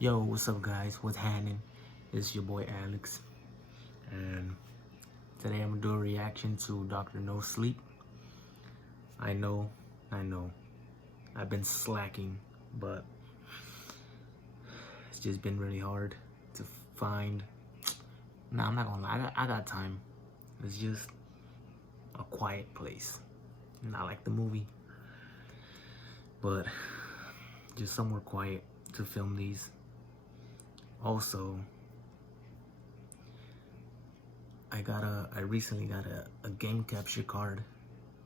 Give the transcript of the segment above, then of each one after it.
Yo, what's up guys? What's happening? It's your boy Alex, and today I'm gonna do a reaction to Dr. No Sleep. I know, I've been slacking, but it's just been really hard to find. Nah, I'm not gonna lie, I got time. It's just a quiet place. Not like the movie, but just somewhere quiet to film these. Also, I recently got a game capture card.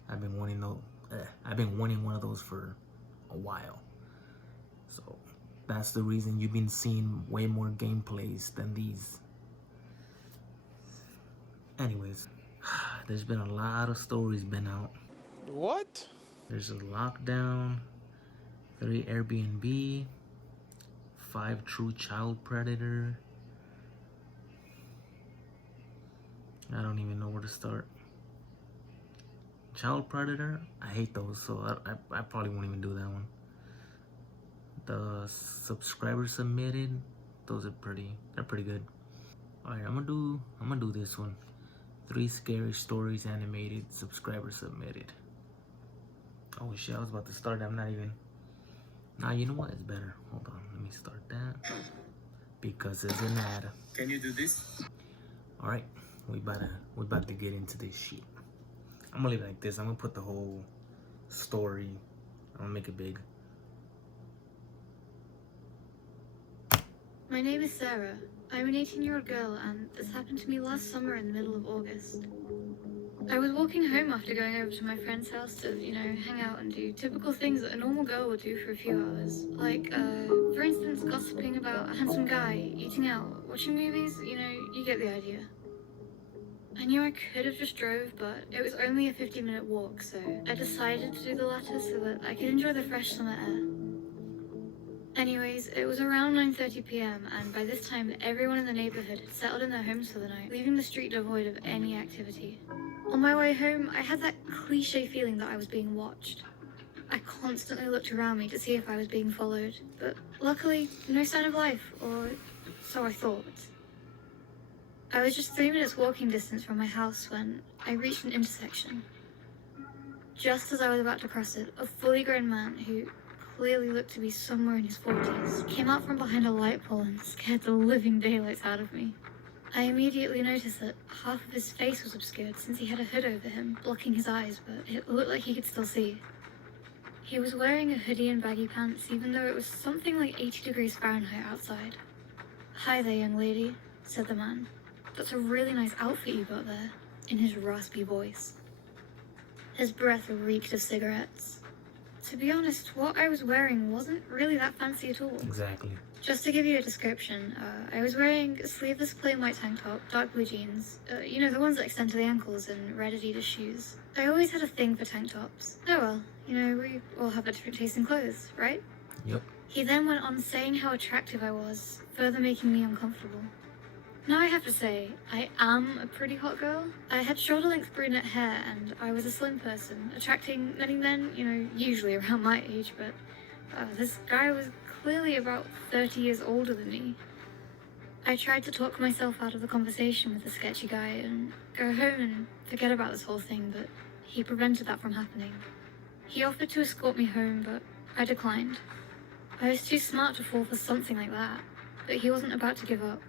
I've been wanting one of those for a while. So that's the reason you've been seeing way more gameplays than these. Anyways, there's been a lot of stories been out. What? There's a lockdown, 3 Airbnb, 5 true child predator. I don't even know where to start. Child predator, I hate those, so I probably won't even do that one. The subscriber submitted, they're pretty good. Alright, I'm gonna do this one. 3 scary stories animated, subscriber submitted. Oh shit, I was about to start. I'm not even. Nah, you know what? It's better. Hold on, let me start that because it's an ad. Can you do this? All right, we about to get into this shit. I'm gonna leave it like this. I'm gonna put the whole story. I'm gonna make it big. My name is Sarah. I'm an 18-year-old girl, and this happened to me last summer in the middle of August. I was walking home after going over to my friend's house to, hang out and do typical things that a normal girl would do for a few hours. Like, for instance, gossiping about a handsome guy, eating out, watching movies, you get the idea. I knew I could have just drove, but it was only a 50-minute walk, so I decided to do the latter so that I could enjoy the fresh summer air. Anyways, it was around 9:30 p.m, and by this time everyone in the neighborhood had settled in their homes for the night, leaving the street devoid of any activity. On my way home, I had that cliche feeling that I was being watched. I constantly looked around me to see if I was being followed, but luckily, no sign of life, or so I thought. I was just 3 minutes walking distance from my house when I reached an intersection. Just as I was about to cross it, a fully grown man who clearly looked to be somewhere in his 40s, came out from behind a light pole and scared the living daylights out of me. I immediately noticed that half of his face was obscured since he had a hood over him, blocking his eyes, but it looked like he could still see. He was wearing a hoodie and baggy pants, even though it was something like 80 degrees Fahrenheit outside. "Hi there, young lady," said the man. "That's a really nice outfit you got there," in his raspy voice. His breath reeked of cigarettes. To be honest, what I was wearing wasn't really that fancy at all. Exactly. Just to give you a description, I was wearing a sleeveless plain white tank top, dark blue jeans, the ones that extend to the ankles, and red Adidas shoes. I always had a thing for tank tops. Oh well, we all have a different taste in clothes, right? Yep. He then went on saying how attractive I was, further making me uncomfortable. Now I have to say, I am a pretty hot girl. I had shoulder-length brunette hair, and I was a slim person, attracting many men, usually around my age, but this guy was clearly about 30 years older than me. I tried to talk myself out of the conversation with the sketchy guy and go home and forget about this whole thing, but he prevented that from happening. He offered to escort me home, but I declined. I was too smart to fall for something like that, but he wasn't about to give up.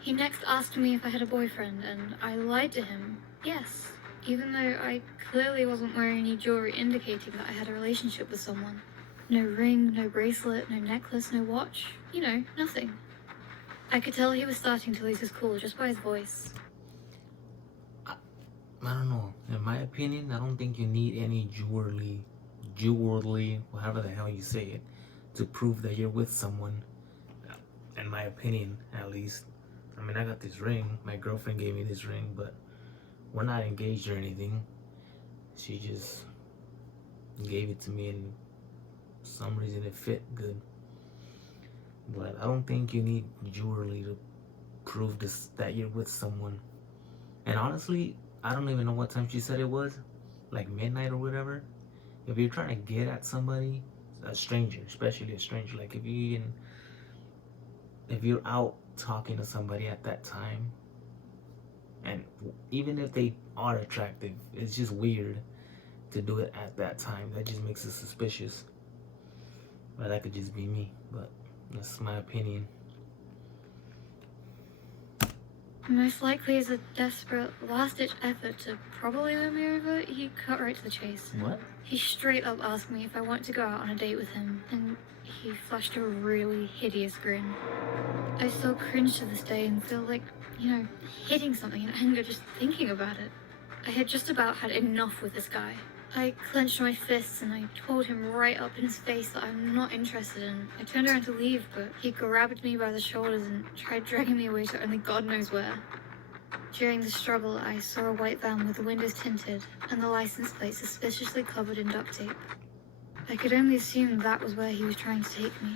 He next asked me if I had a boyfriend, and I lied to him. Yes, even though I clearly wasn't wearing any jewelry indicating that I had a relationship with someone. No ring, no bracelet, no necklace, no watch. Nothing. I could tell he was starting to lose his cool just by his voice. I don't know. In my opinion, I don't think you need any jewelry, whatever the hell you say it, to prove that you're with someone. In my opinion, at least. I mean, I got this ring. My girlfriend gave me this ring, but we're not engaged or anything. She just gave it to me, and for some reason it fit good. But I don't think you need jewelry to prove that you're with someone. And honestly, I don't even know what time she said it was, like midnight or whatever. If you're trying to get at somebody, a stranger, especially a stranger, like if you if you're out talking to somebody at that time, and even if they are attractive, it's just weird to do it at that time. That just makes it suspicious. But that could just be me, but that's my opinion. Most likely as a desperate, last-ditch effort to probably win me over, he cut right to the chase. What? He straight up asked me if I wanted to go out on a date with him, and he flashed a really hideous grin. I still cringe to this day and feel like, hitting something in anger just thinking about it. I had just about had enough with this guy. I clenched my fists and I told him right up in his face that I'm not interested, and I turned around to leave, but he grabbed me by the shoulders and tried dragging me away to only God knows where. During the struggle, I saw a white van with the windows tinted and the license plate suspiciously covered in duct tape. I could only assume that was where he was trying to take me.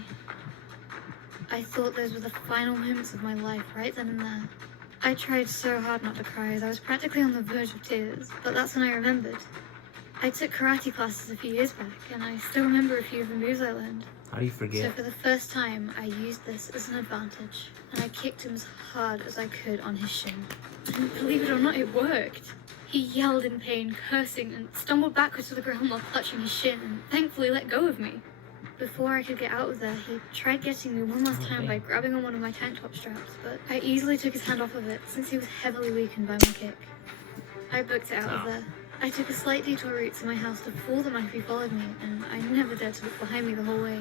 I thought those were the final moments of my life right then and there. I tried so hard not to cry as I was practically on the verge of tears, but that's when I remembered. I took karate classes a few years back, and I still remember a few of the moves I learned. How do you forget? So for the first time, I used this as an advantage, and I kicked him as hard as I could on his shin. And believe it or not, it worked. He yelled in pain, cursing, and stumbled backwards to the ground while clutching his shin, and thankfully let go of me. Before I could get out of there, he tried getting me one last time by grabbing on one of my tank top straps, but I easily took his hand off of it since he was heavily weakened by my kick. I booked it out of there. I took a slight detour route to my house to fool the man who followed me, and I never dared to look behind me the whole way.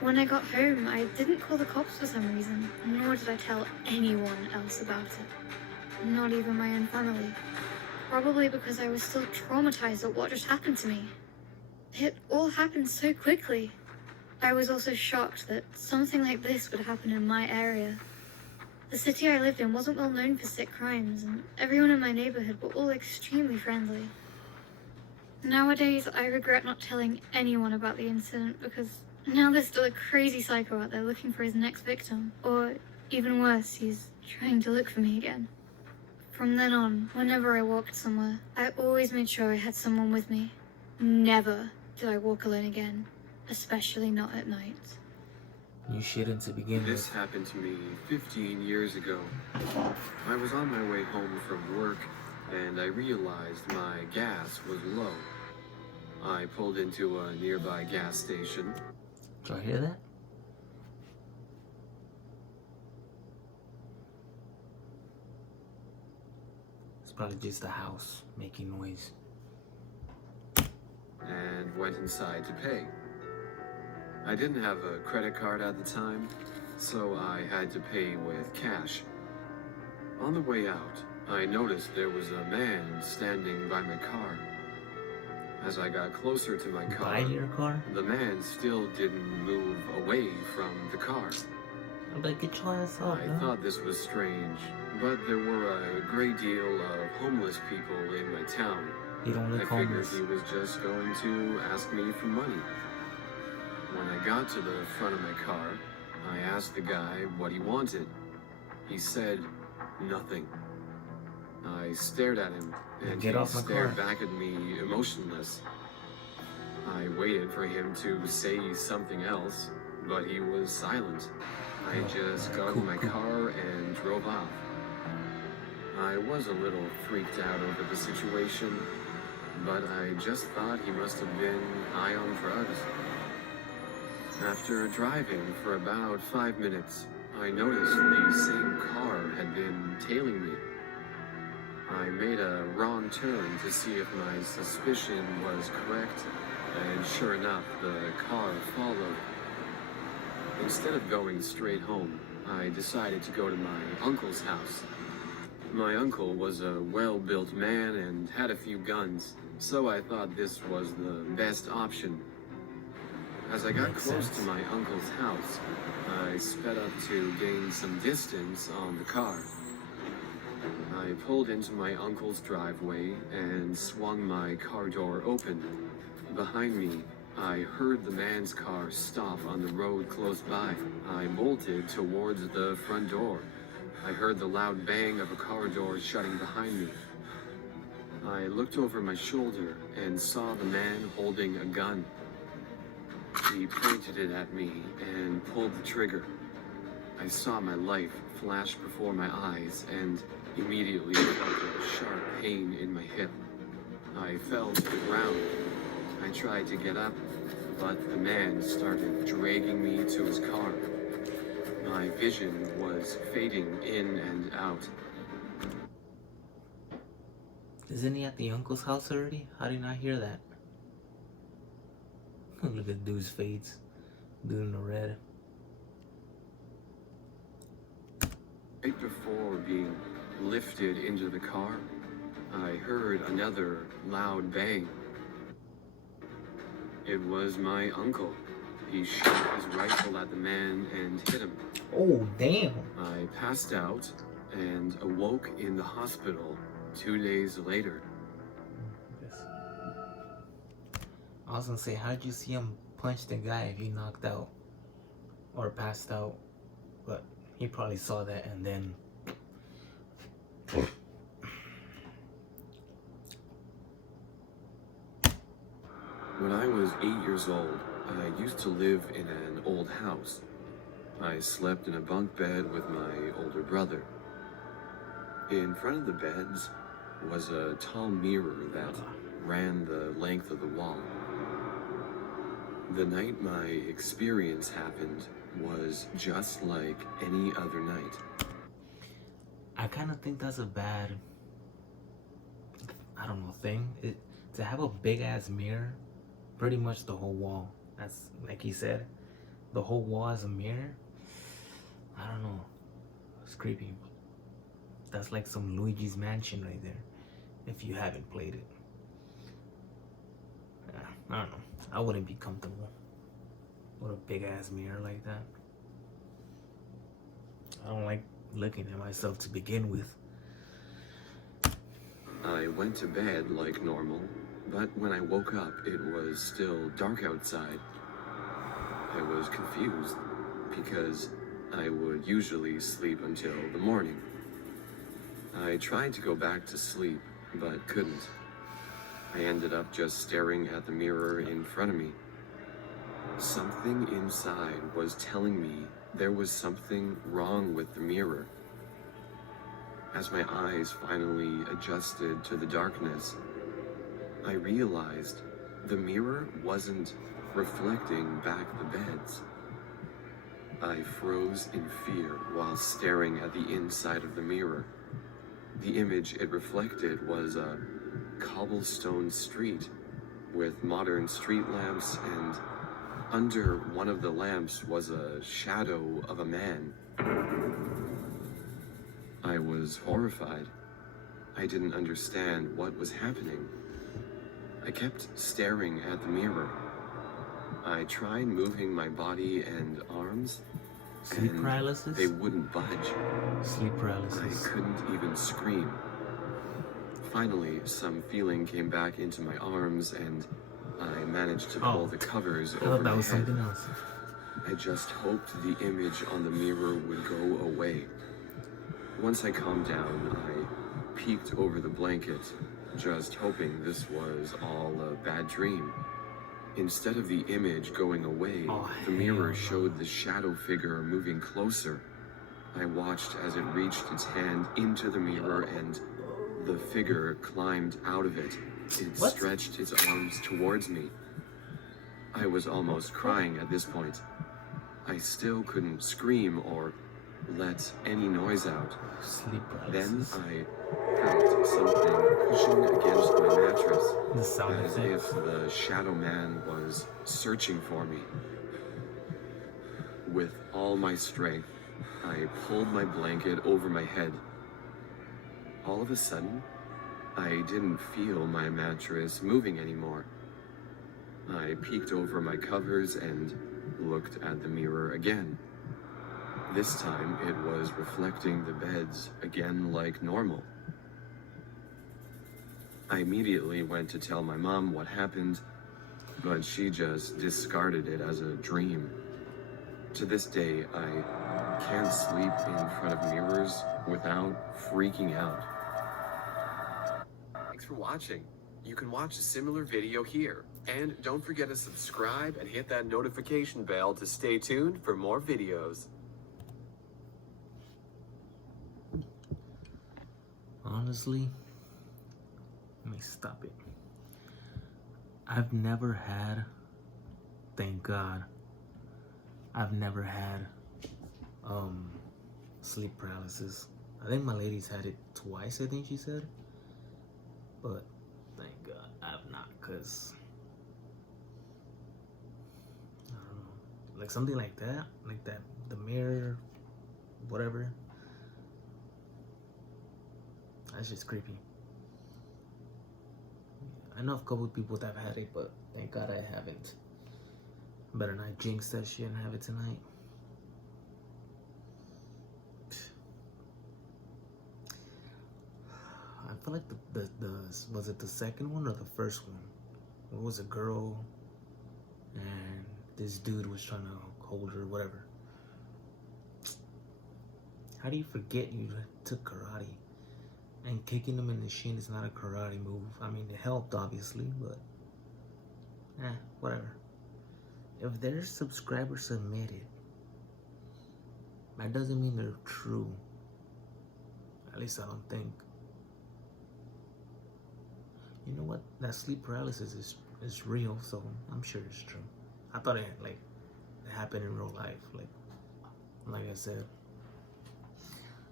When I got home, I didn't call the cops for some reason, nor did I tell anyone else about it. Not even my own family. Probably because I was still traumatized at what just happened to me. It all happened so quickly. I was also shocked that something like this would happen in my area. The city I lived in wasn't well known for sick crimes, and everyone in my neighborhood were all extremely friendly. Nowadays, I regret not telling anyone about the incident because now there's still a crazy psycho out there looking for his next victim. Or, even worse, he's trying to look for me again. From then on, whenever I walked somewhere, I always made sure I had someone with me. Never did I walk alone again, especially not at night. You shouldn't to begin This with. happened to me 15 years ago. I was on my way home from work and I realized my gas was low. I pulled into a nearby gas station. Do I hear that? It's probably just the house making noise. And went inside to pay. I didn't have a credit card at the time, so I had to pay with cash. On the way out, I noticed there was a man standing by my car. As I got closer to my car, By your car? the man still didn't move away from the car. I'm like, get your ass off, I man. thought this was strange, but there were a great deal of homeless people in my town. You don't I look figured homeless. he was just going to ask me for money. When I got to the front of my car, I asked the guy what he wanted. He said nothing. I stared at him, and Get he off my stared car. back at me emotionless. I waited for him to say something else, but he was silent. I just got in my car and drove off. I was a little freaked out over the situation, but I just thought he must have been high on drugs. After driving for about 5 minutes, I noticed the same car had been tailing me. I made a wrong turn to see if my suspicion was correct, and sure enough, the car followed. Instead of going straight home, I decided to go to my uncle's house. My uncle was a well-built man and had a few guns, so I thought this was the best option. As I got Makes close sense. to my uncle's house, I sped up to gain some distance on the car. I pulled into my uncle's driveway and swung my car door open. Behind me, I heard the man's car stop on the road close by. I bolted towards the front door. I heard the loud bang of a car door shutting behind me. I looked over my shoulder and saw the man holding a gun. He pointed it at me and pulled the trigger. I saw my life flash before my eyes and immediately felt a sharp pain in my hip. I fell to the ground. I tried to get up, but the man started dragging me to his car. My vision was fading in and out. Isn't he at the uncle's house already? How did I not hear that? Look at dude's fades. Dude in the red. Right before being lifted into the car, I heard another loud bang. It was my uncle. He shot his rifle at the man and hit him. Oh, damn. I passed out and awoke in the hospital 2 days later. I was gonna say, how did you see him punch the guy if he knocked out or passed out? But he probably saw that and then. When I was 8 years old, I used to live in an old house. I slept in a bunk bed with my older brother. In front of the beds was a tall mirror that ran the length of the wall. The night my experience happened was just like any other night. I kind of think that's a bad, I don't know, thing. To have a big ass mirror, pretty much the whole wall. That's like he said, the whole wall is a mirror. I don't know. It's creepy. That's like some Luigi's Mansion right there. If you haven't played it, I don't know. I wouldn't be comfortable with a big ass mirror like that. I don't like looking at myself to begin with. I went to bed like normal, but when I woke up, it was still dark outside. I was confused because I would usually sleep until the morning. I tried to go back to sleep, but couldn't. I ended up just staring at the mirror in front of me. Something inside was telling me there was something wrong with the mirror. As my eyes finally adjusted to the darkness, I realized the mirror wasn't reflecting back the beds. I froze in fear while staring at the inside of the mirror. The image it reflected was a cobblestone street with modern street lamps, and under one of the lamps was a shadow of a man. I was horrified. I didn't understand what was happening. I kept staring at the mirror. I tried moving my body and arms, Sleep and paralysis? they wouldn't budge. Sleep I paralysis. couldn't even scream. Finally, some feeling came back into my arms, and I managed to pull the covers I over thought my that was head. something else. I just hoped the image on the mirror would go away. Once I calmed down, I peeked over the blanket, just hoping this was all a bad dream. Instead of the image going away, the mirror hell no. showed the shadow figure moving closer. I watched as it reached its hand into the mirror, and the figure climbed out of it. It What? stretched its arms towards me. I was almost crying at this point. I still couldn't scream or let any noise out. Sleep Then paralysis. I felt something pushing against my mattress, The sound as effects. if the shadow man was searching for me. With all my strength, I pulled my blanket over my head. All of a sudden, I didn't feel my mattress moving anymore. I peeked over my covers and looked at the mirror again. This time, it was reflecting the beds again like normal. I immediately went to tell my mom what happened, but she just discarded it as a dream. To this day, I can't sleep in front of mirrors without freaking out. Thanks for watching. You can watch a similar video here. And don't forget to subscribe and hit that notification bell to stay tuned for more videos. honestly, let me stop it. I've never had, thank God, I've never had sleep paralysis. I think my lady's had it twice, I think she said. But thank God I've not, cause I don't know. Like something like that, the mirror, whatever. That's just creepy. I know a couple of people that have had it, but thank God I haven't. Better not jinx that shit and have it tonight. I feel like the was it the second one or the first one? It was a girl and this dude was trying to hold her, whatever. How do you forget you took karate? And kicking him in the shin is not a karate move. I mean, it helped obviously, but whatever. If their subscribers submitted, that doesn't mean they're true. At least I don't think. You know what? That sleep paralysis is real, so I'm sure it's true. I thought it happened in real life. Like I said,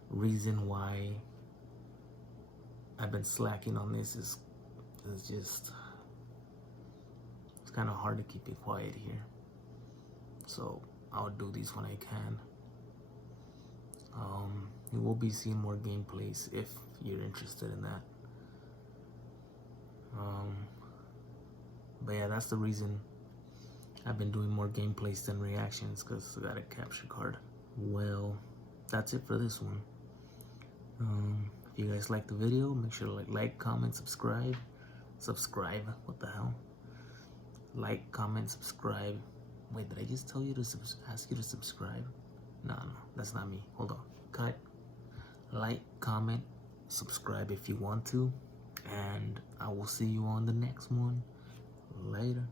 reason why I've been slacking on this is just it's kind of hard to keep it quiet here. So I'll do these when I can. You will be seeing more gameplays if you're interested in that. But yeah, that's the reason I've been doing more gameplays than reactions, because I got a capture card. Well, that's it for this one. If you guys like the video, make sure to like, comment, subscribe. What the hell? Like, comment, subscribe. Wait, did I just tell you to ask you to subscribe? No, that's not me. Hold on. Cut. Like, comment, subscribe if you want to. And I will see you on the next one. Later.